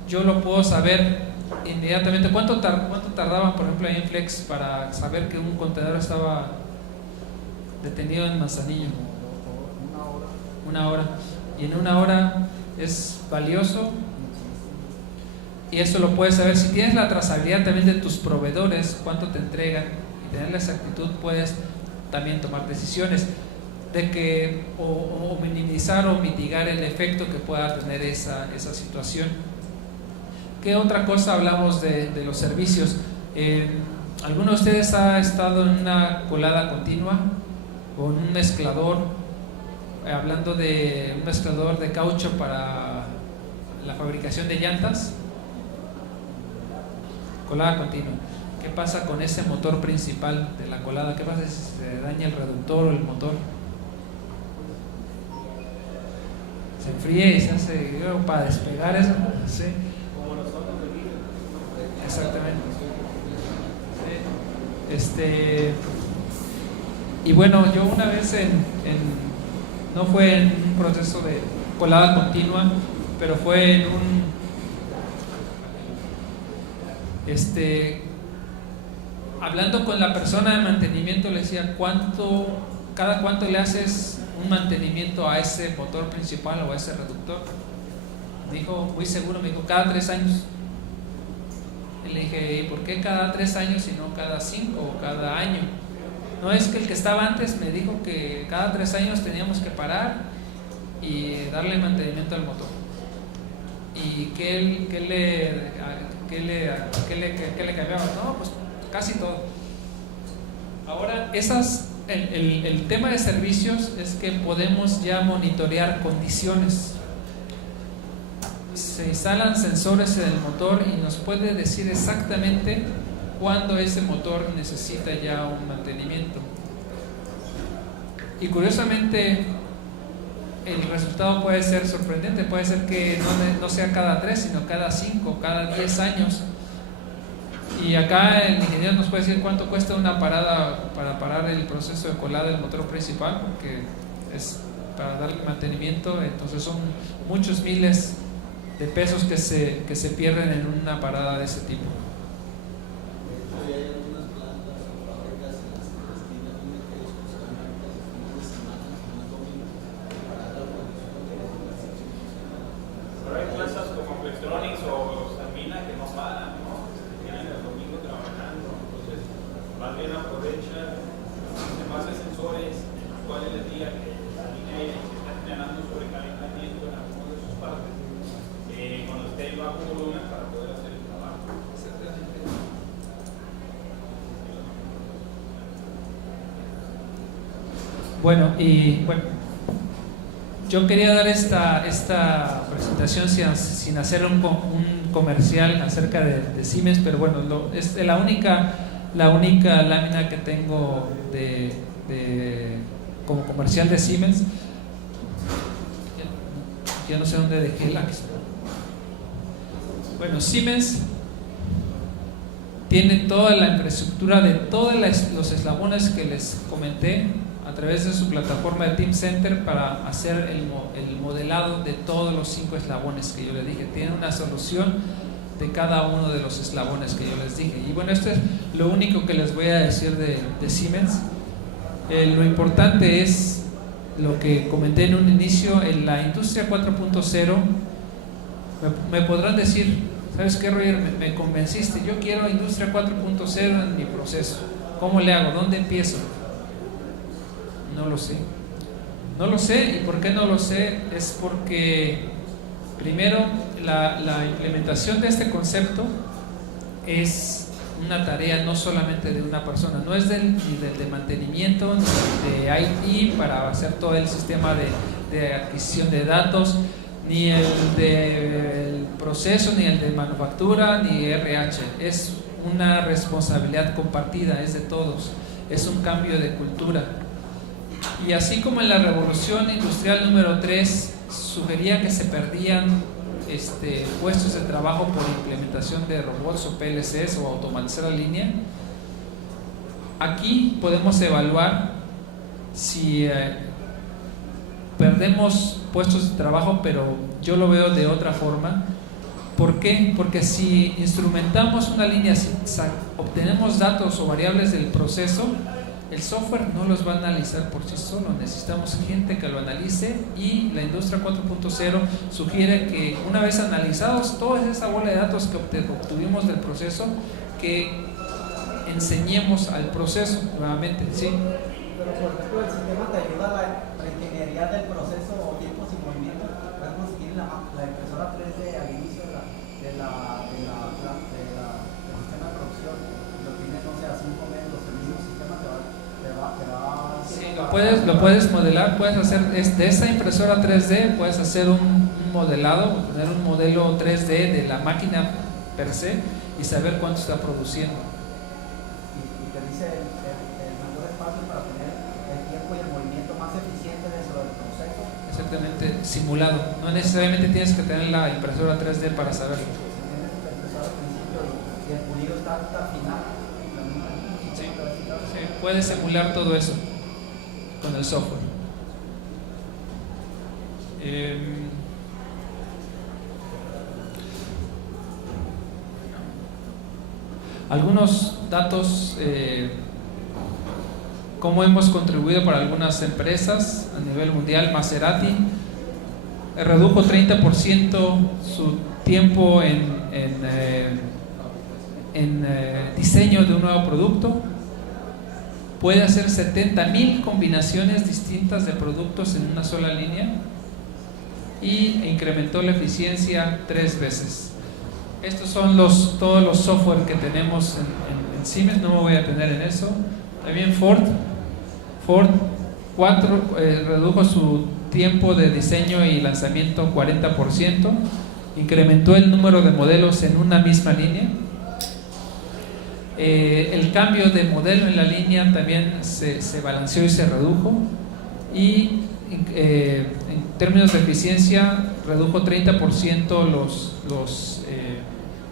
yo lo puedo saber inmediatamente. ¿Cuánto tardaban, por ejemplo, ahí en Flex para saber que un contenedor estaba detenido en Manzanillo? Una hora. Y en una hora es valioso. Y eso lo puedes saber. Si tienes la trazabilidad también de tus proveedores, cuánto te entregan, y tener la exactitud, puedes también tomar decisiones de que o minimizar o mitigar el efecto que pueda tener esa situación. ¿Qué otra cosa hablamos de los servicios? ¿Alguno de ustedes ha estado en una colada continua o en un mezclador? Hablando de un mezclador de caucho para la fabricación de llantas. Colada continua. ¿Qué pasa con ese motor principal de la colada? ¿Qué pasa si se daña el reductor o el motor? Se enfría y se hace para despegar eso. Sí. Como los otros de vida. Exactamente. Y bueno, yo una vez no fue en un proceso de colada continua, pero fue en hablando con la persona de mantenimiento, le decía cada cuánto le haces un mantenimiento a ese motor principal o a ese reductor. Dijo, muy seguro, me dijo, cada 3 años. Y le dije, ¿y por qué cada 3 años y no cada 5 o cada año? No, es que el que estaba antes me dijo que cada 3 años teníamos que parar y darle mantenimiento al motor. ¿Y qué le cambiaba? No, pues casi todo. Ahora, el tema de servicios es que podemos ya monitorear condiciones. Se instalan sensores en el motor y nos puede decir exactamente cuándo ese motor necesita ya un mantenimiento. Y curiosamente, el resultado puede ser sorprendente. Puede ser que no sea cada 3, sino cada 5, cada 10 años. Y acá el ingeniero nos puede decir cuánto cuesta una parada para parar el proceso de colada del motor principal, porque es para darle mantenimiento. Entonces son muchos miles de pesos que se pierden en una parada de ese tipo. Pero hay plazas como Flextronics o Sanmina que no paran, ¿no? Tienen el domingo trabajando, entonces más bien aprovecha, se basa en sensores en los cuales les diga que la línea está generando sobrecalentamiento en algunas de sus partes, cuando esté en bajo volumen para poder hacer el trabajo. Bueno, yo quería dar esta presentación sin hacer un comercial acerca de Siemens, pero bueno, es la única lámina que tengo como comercial de Siemens. Ya no sé dónde dejé la. Bueno, Siemens tiene toda la infraestructura de todos los eslabones que les comenté a través de su plataforma de Teamcenter para hacer el modelado de todos los 5 eslabones que yo les dije. Tiene una solución de cada uno de los eslabones que yo les dije. Y bueno, esto es lo único que les voy a decir de Siemens. Lo importante es lo que comenté en un inicio. En la industria 4.0 me podrán decir, ¿sabes qué, Roger? Me convenciste, yo quiero industria 4.0 en mi proceso. ¿Cómo le hago? ¿Dónde empiezo? No lo sé. No lo sé. ¿Y por qué no lo sé? Es porque primero la implementación de este concepto es una tarea no solamente de una persona, no es ni del de mantenimiento, ni de IT para hacer todo el sistema de adquisición de datos, ni el del proceso, ni el de manufactura, ni RH. Es una responsabilidad compartida, es de todos, es un cambio de cultura. Y así como en la revolución industrial número 3 sugería que se perdían puestos de trabajo por implementación de robots o PLCs o automatizar la línea, aquí podemos evaluar si perdemos puestos de trabajo, pero yo lo veo de otra forma. ¿Por qué? Porque si instrumentamos una línea, si obtenemos datos o variables del proceso, el software no los va a analizar por sí solo, necesitamos gente que lo analice, y la industria 4.0 sugiere que una vez analizados toda esa bola de datos que obtuvimos del proceso, que enseñemos al proceso nuevamente, ¿sí? Pero por ejemplo el sistema te ayuda a la ingeniería del proceso o tiempos y movimientos. Por ejemplo, si tienes la impresora 3D al inicio del sistema de producción, lo tienes, no sé, a 5 metros, el mismo sistema te va sí, lo puedes modelar, puedes hacer de esa impresora 3D, puedes hacer un modelado, tener un modelo 3D de la máquina per se y saber cuánto está produciendo. Y te dice el mejor espacio para tener el tiempo y el movimiento más eficiente dentro del proceso. Exactamente, simulado. No necesariamente tienes que tener la impresora 3D para saberlo. Si tienes la impresora al principio y el pulido está al final, sí, puedes simular todo eso con el software. Algunos datos, cómo hemos contribuido para algunas empresas a nivel mundial. Maserati redujo 30% su tiempo en diseño de un nuevo producto. Puede hacer 70,000 combinaciones distintas de productos en una sola línea y incrementó la eficiencia 3 veces. Estos son todos los software que tenemos en Siemens, no me voy a detener en eso. También Ford redujo su tiempo de diseño y lanzamiento 40%, incrementó el número de modelos en una misma línea. El cambio de modelo en la línea también se balanceó y se redujo, y en términos de eficiencia redujo 30% los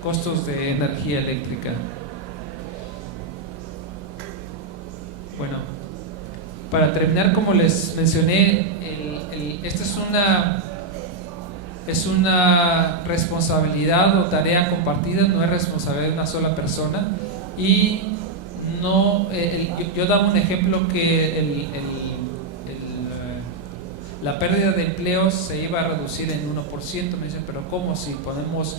costos de energía eléctrica. Bueno, para terminar, como les mencioné, esta es una responsabilidad o tarea compartida, no es responsabilidad de una sola persona. Y no, yo daba un ejemplo que la pérdida de empleos se iba a reducir en 1%. Me dicen, pero ¿cómo? Si ponemos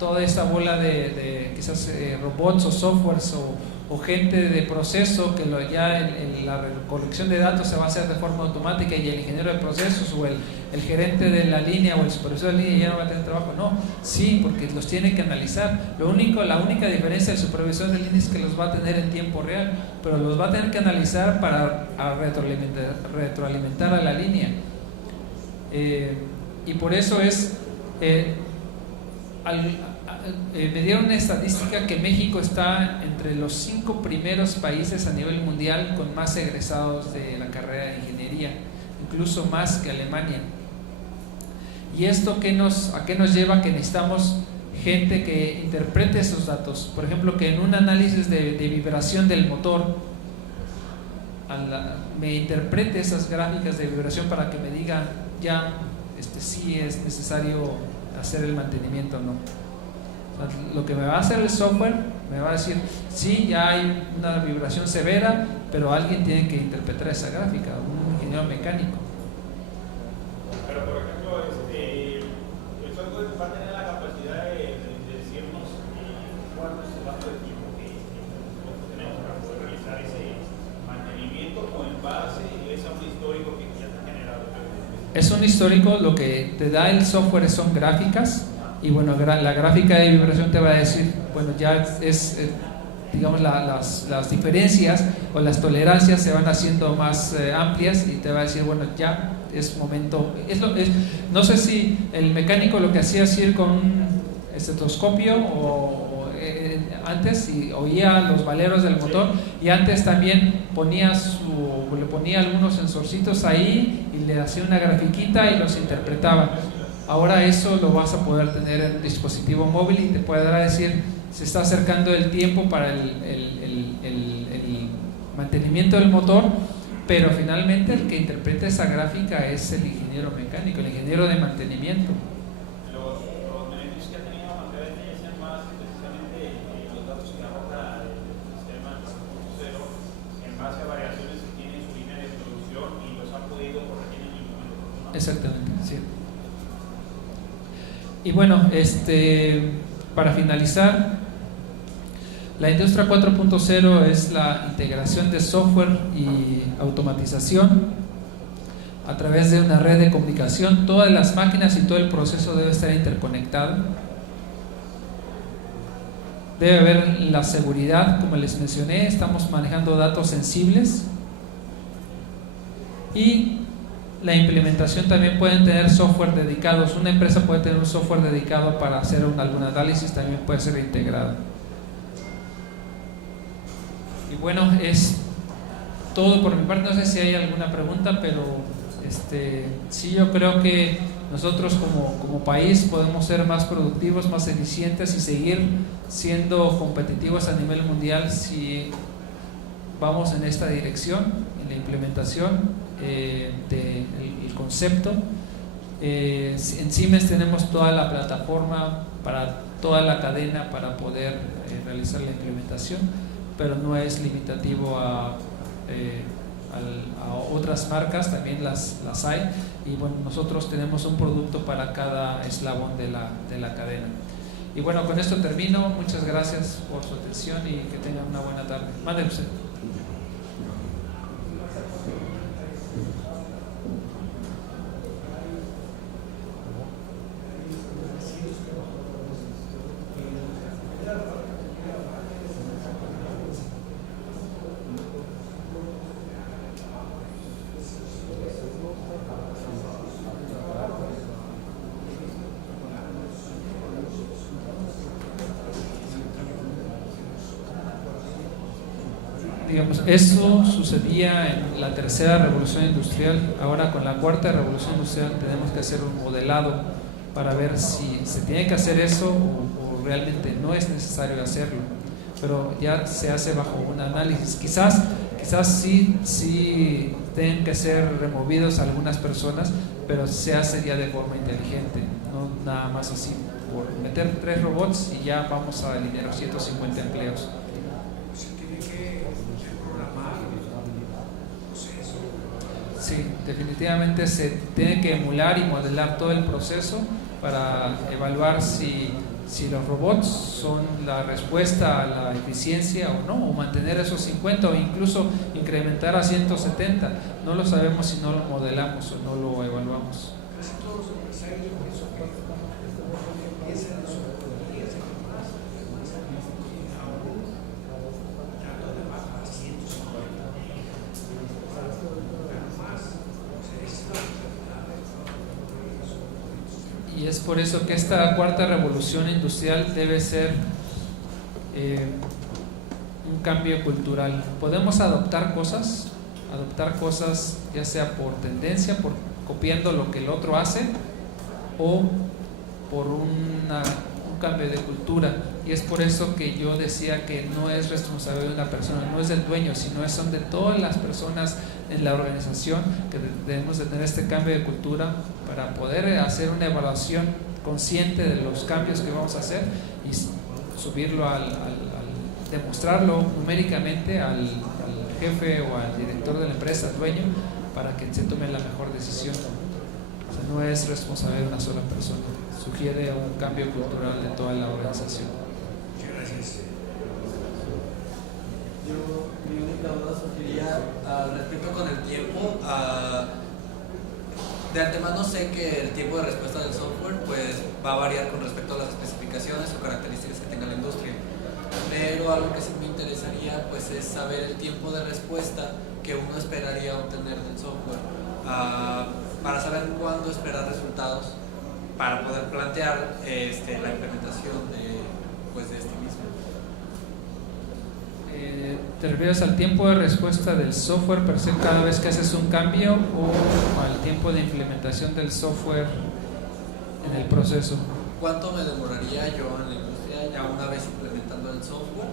toda esa bola de quizás robots o softwares o gente de proceso, que la recolección de datos se va a hacer de forma automática, y el ingeniero de procesos o el gerente de la línea o el supervisor de la línea ya no va a tener trabajo. No, sí, porque los tiene que analizar. La única diferencia del supervisor de línea es que los va a tener en tiempo real, pero los va a tener que analizar para retroalimentar a la línea. Y por eso me dieron una estadística que México está entre los 5 primeros países a nivel mundial con más egresados de la carrera de ingeniería, incluso más que Alemania. ¿Y esto a qué nos lleva? Que necesitamos gente que interprete esos datos. Por ejemplo, que en un análisis de vibración del motor me interprete esas gráficas de vibración para que me diga ya si es necesario hacer el mantenimiento o no. O sea, lo que me va a hacer el software me va a decir, sí, ya hay una vibración severa, pero alguien tiene que interpretar esa gráfica, un ingeniero mecánico. Pero por ejemplo, el software va a tener la capacidad de decirnos cuánto es el lapso de tiempo que tenemos para poder realizar ese mantenimiento, o en base es a un histórico que ya está generado. Es un histórico, lo que te da el software son gráficas, y bueno, la gráfica de vibración te va a decir, bueno, ya digamos, las diferencias o las tolerancias se van haciendo más amplias y te va a decir, bueno, ya es momento. No sé si el mecánico lo que hacía es ir con un estetoscopio antes y oía los valeros del motor, y antes también le ponía algunos sensorcitos ahí y le hacía una grafiquita y los interpretaba. Ahora eso lo vas a poder tener en un dispositivo móvil y te podrá decir, se está acercando el tiempo para el mantenimiento del motor, pero finalmente el que interpreta esa gráfica es el ingeniero mecánico, el ingeniero de mantenimiento. Los beneficios que ha tenido Manfred es más precisamente los datos que arroja el sistema 4.0 en base a variaciones que tiene en su línea de producción y los ha podido corregir en el momento, ¿no? Exactamente, sí. Y bueno, para finalizar, la industria 4.0 es la integración de software y automatización a través de una red de comunicación. Todas las máquinas y todo el proceso debe estar interconectado. Debe haber la seguridad, como les mencioné, estamos manejando datos sensibles. Y la implementación también pueden tener software dedicados. Una empresa puede tener un software dedicado para hacer algún análisis, también puede ser integrado. Y bueno, es todo por mi parte. No sé si hay alguna pregunta, pero sí, yo creo que nosotros como país podemos ser más productivos, más eficientes y seguir siendo competitivos a nivel mundial si vamos en esta dirección, en la implementación del concepto. En Siemens tenemos toda la plataforma para toda la cadena para poder realizar la implementación, pero no es limitativo a otras marcas, también las hay, y bueno, nosotros tenemos un producto para cada eslabón de la cadena. Y bueno, con esto termino. Muchas gracias por su atención y que tengan una buena tarde. Mándale usted. Digamos, eso sucedía en la tercera revolución industrial. Ahora con la cuarta revolución industrial tenemos que hacer un modelado para ver si se tiene que hacer eso o realmente no es necesario hacerlo, pero ya se hace bajo un análisis. Quizás sí tienen que ser removidos algunas personas, pero se hace ya de forma inteligente, no nada más así por meter 3 robots y ya vamos a eliminar 150 empleos. Sí, definitivamente se tiene que emular y modelar todo el proceso para evaluar si los robots son la respuesta a la eficiencia o no, o mantener esos 50 o incluso incrementar a 170. No lo sabemos si no lo modelamos o no lo evaluamos. Casi todos los empresarios de software piensan en su economía, dando de baja a 150. Y es por eso que esta cuarta revolución industrial debe ser un cambio cultural. Podemos adoptar cosas ya sea por tendencia, por copiando lo que el otro hace, o por un cambio de cultura. Y es por eso que yo decía que no es responsabilidad de una persona, no es del dueño, sino son de todas las personas en la organización, que debemos de tener este cambio de cultura para poder hacer una evaluación consciente de los cambios que vamos a hacer y subirlo demostrarlo numéricamente al jefe o al director de la empresa, al dueño, para que se tome la mejor decisión. O sea, no es responsabilidad de una sola persona, sugiere un cambio cultural de toda la organización. Muchas gracias. Mi única duda surgiría al respecto con el tiempo. De antemano sé que el tiempo de respuesta del software pues va a variar con respecto a las especificaciones o características que tenga la industria. pero algo que sí me interesaría pues es saber el tiempo de respuesta que uno esperaría obtener del software, para saber cuándo esperar resultados para poder plantear la implementación de este mismo. ¿Te refieres al tiempo de respuesta del software per se cada vez que haces un cambio o al tiempo de implementación del software en el proceso? ¿Cuánto me demoraría yo en la industria ya una vez implementando el software?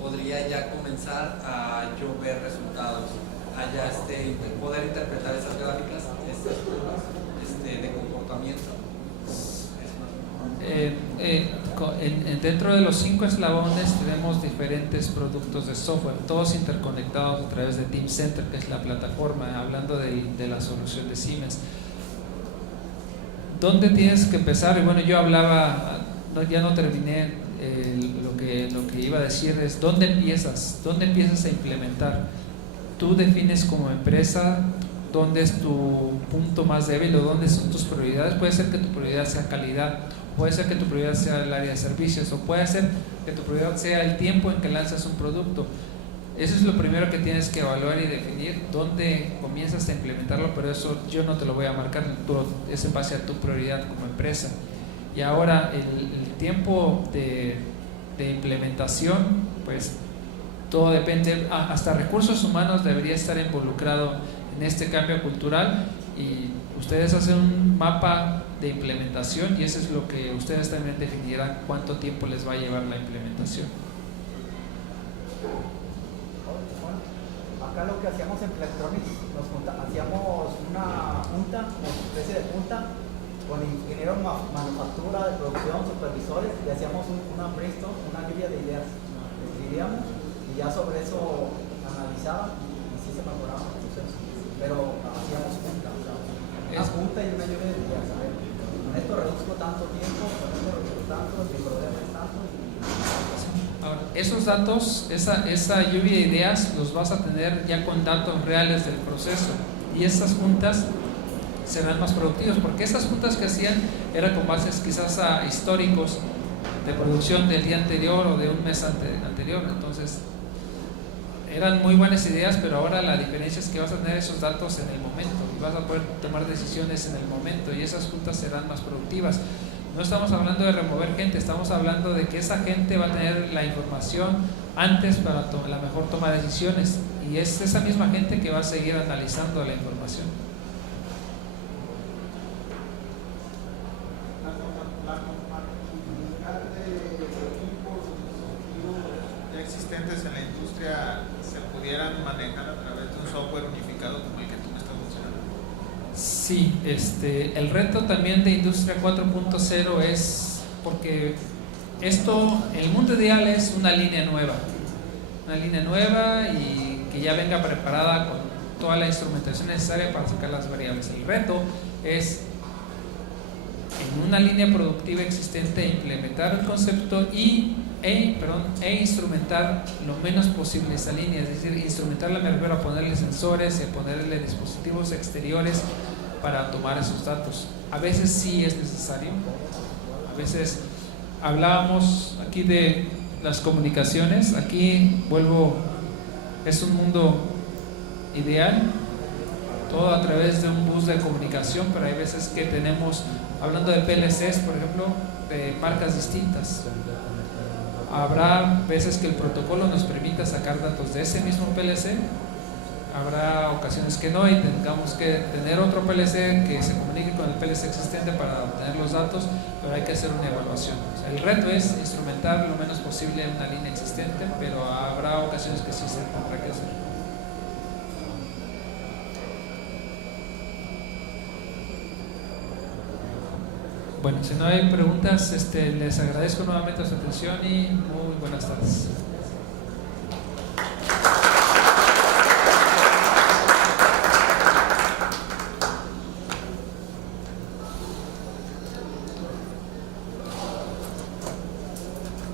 ¿Podría ya comenzar a yo ver resultados, a ya poder interpretar esas gráficas, estas curvas de comportamiento? Dentro de los 5 eslabones tenemos diferentes productos de software, todos interconectados a través de Teamcenter, que es la plataforma, hablando de la solución de Siemens. ¿Dónde tienes que empezar? Y bueno, yo hablaba, ya no terminé lo que iba a decir, es ¿dónde empiezas a implementar? Tú defines como empresa dónde es tu punto más débil o dónde son tus prioridades. Puede ser que tu prioridad sea calidad, puede ser que tu prioridad sea el área de servicios, o puede ser que tu prioridad sea el tiempo en que lanzas un producto. Eso es lo primero que tienes que evaluar y definir, dónde comienzas a implementarlo, pero eso yo no te lo voy a marcar, es en base a tu prioridad como empresa. Y ahora el tiempo de implementación, pues todo depende, hasta recursos humanos debería estar involucrado en este cambio cultural, y ustedes hacen un mapa de implementación y eso es lo que ustedes también definirán cuánto tiempo les va a llevar la implementación. Acá lo que hacíamos en Electronics, hacíamos una junta, una especie de junta con ingenieros manufactura, de producción, supervisores, y hacíamos una brainstorm, una lluvia de ideas. Escribíamos y ya sobre eso analizaban y sí se mejoraban los procesos. Pero hacíamos junta, o sea, una junta y una lluvia de ideas. A ver, con esto reduzco tanto tiempo, con esto reduzco tanto, mi problema es tanto. Ahora, esos datos, esa lluvia de ideas los vas a tener ya con datos reales del proceso, y estas juntas serán más productivas, porque esas juntas que hacían eran con bases quizás a históricos de producción del día anterior o de un mes anterior. Entonces eran muy buenas ideas, pero ahora la diferencia es que vas a tener esos datos en el momento y vas a poder tomar decisiones en el momento, y esas juntas serán más productivas. No estamos hablando de remover gente, estamos hablando de que esa gente va a tener la información antes para la mejor toma de decisiones, y es esa misma gente que va a seguir analizando la información. La compatibilidad de equipos ya existentes en la industria se pudieran manejar a través de un software unificado como el que tú me estás mencionando. Sí, el reto también de Industria 4.0 es porque esto, el mundo ideal es una línea nueva y que ya venga preparada con toda la instrumentación necesaria para sacar las variables. El reto es en una línea productiva existente implementar el concepto e instrumentar lo menos posible esa línea, es decir, instrumentarla me refiero a ponerle sensores y a ponerle dispositivos exteriores para tomar esos datos. A veces sí es necesario, a veces hablábamos aquí de las comunicaciones, aquí es un mundo ideal, todo a través de un bus de comunicación, pero hay veces que tenemos, hablando de PLCs por ejemplo, de marcas distintas. Habrá veces que el protocolo nos permita sacar datos de ese mismo PLC, habrá ocasiones que no y tengamos que tener otro PLC que se comunique con el PLC existente para obtener los datos, pero hay que hacer una evaluación. O sea, el reto es instrumentar lo menos posible una línea existente, pero habrá ocasiones que sí se tendrá que hacer. Bueno, si no hay preguntas, les agradezco nuevamente su atención y muy buenas tardes.